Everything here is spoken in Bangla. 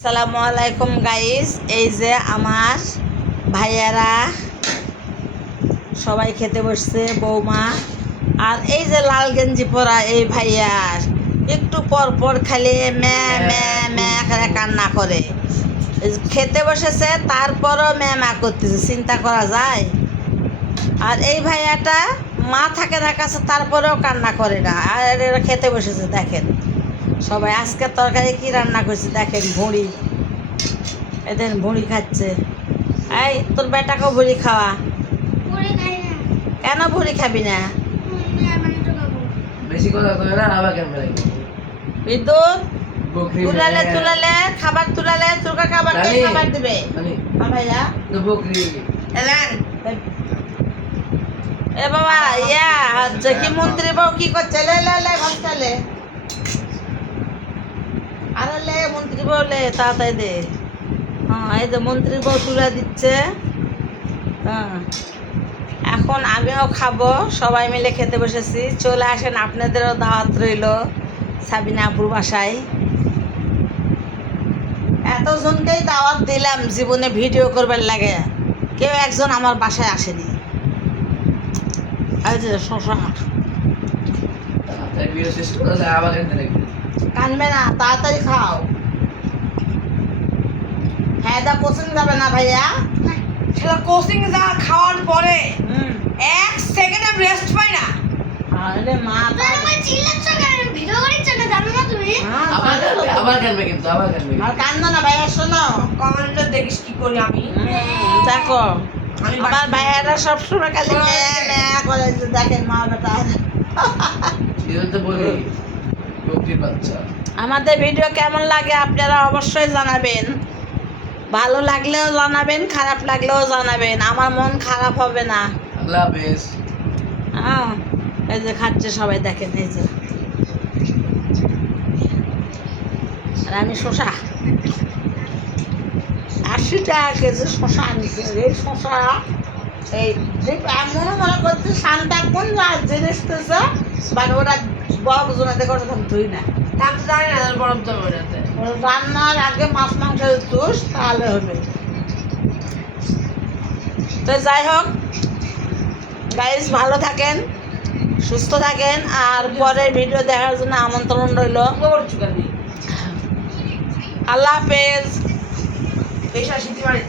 আসসালামু আলাইকুম গাইস। এই যে আমার ভাইয়ারা সবাই খেতে বসছে, বৌমা আর এই যে লাল গেঞ্জি পরা এই ভাইয়া একটু পর পর খালি ম্যা ম্যা ম্যা করে কান্না করে। খেতে বসেছে তারপরও ম্যা ম্যা করতেছে, চিন্তা করা যায়। আর এই ভাইয়াটা মা থাকে না কাছে, তারপরেও কান্না করে না। আর এরা খেতে বসেছে, দেখেন সবাই। আজকে তরকারি কি রান্না করছে দেখেন, ভুঁড়ি। এদের ভুঁড়ি খাচ্ছে। এই তোর বেটাকেও ভুঁড়ি খাওয়া। কেন ভুঁড়ি খাবি না? বেশি কথা কয় না, আবার কেন মেরে বিদ্যুৎ তুলালে তুলালে খাবার তুলালে তোকে খাবার কে খাবার দিবে? ভাইয়া তো বকরি এলেন। এ বাবা ইয়া হচ্ছে কি, মন্ত্রী বউ কি করছে? লে লে লে ঘর চলে। আরে লে মন্ত্রী বউ লে, তাড়াতাড়ি দে। হ্যাঁ এই যে মন্ত্রী বউ তুলে দিচ্ছে। হ্যাঁ এখন আমিও খাবো, সবাই মিলে খেতে বসেছি। চলে আসেন, আপনাদেরও দাওয়াত রইল সাবিনা আপুর বাসায়। এতজনকেই দাওয়াত দিলাম, জীবনে ভিডিও করবার লাগে কেউ একজন আমার বাসায় আসেনি। এই যে শশা তাই ভিডিও শেষ করে আবার কেন মেরে কানবে না, তাড়াতাড়ি খাও। হ্যাঁ দা কোচিং যাবে না ভাইয়া? সেটা কোচিং যা খাওয়ার পরে হুম। 1 সেকেন্ড আমি রেস্ট পাই না। আরে মা আবার কেন কিন্তু আবার কেন আর কান্দো না ভাইয়া, শোনো। কমেন্টে দেখিস কি করি আমি। দেখো আমি আমার ভাইয়ারা সবসময় খালি ম্যা ম্যা করে, যে দেখেন মা বেটা। এটা তো বলি বকরি বাচ্চা। আমাদের ভিডিও কেমন লাগে আপনারা অবশ্যই জানাবেন। ভালো লাগলেও জানাবেন, খারাপ লাগলেও জানাবেন। আমার মন খারাপ হবে না। আল্লাহ হাফেজ। হ্যাঁ এই যে খাচ্ছে সবাই, দেখেন এই যে। আর আমি শশা 80 টাকা কেজি শশা আনছি। এই শশা এই যে এমন মনে করছে শান্তা কোন জিনিসতেছে, বাট ওরা বড় বুঝুনা দেখে ওটা ধুই না। আমি তো জানি না বরফ তো ওটাতে। রান্নার আগে মাছ মাংস তুস তাহলে হবে। তো যাই হোক গাইস, ভালো থাকেন, সুস্থ থাকেন। আর পরের ভিডিও দেখার জন্য আমন্ত্রণ রইল। করছু কেন? আল্লাহ হাফেজ। পেশা শীতি বাড়ি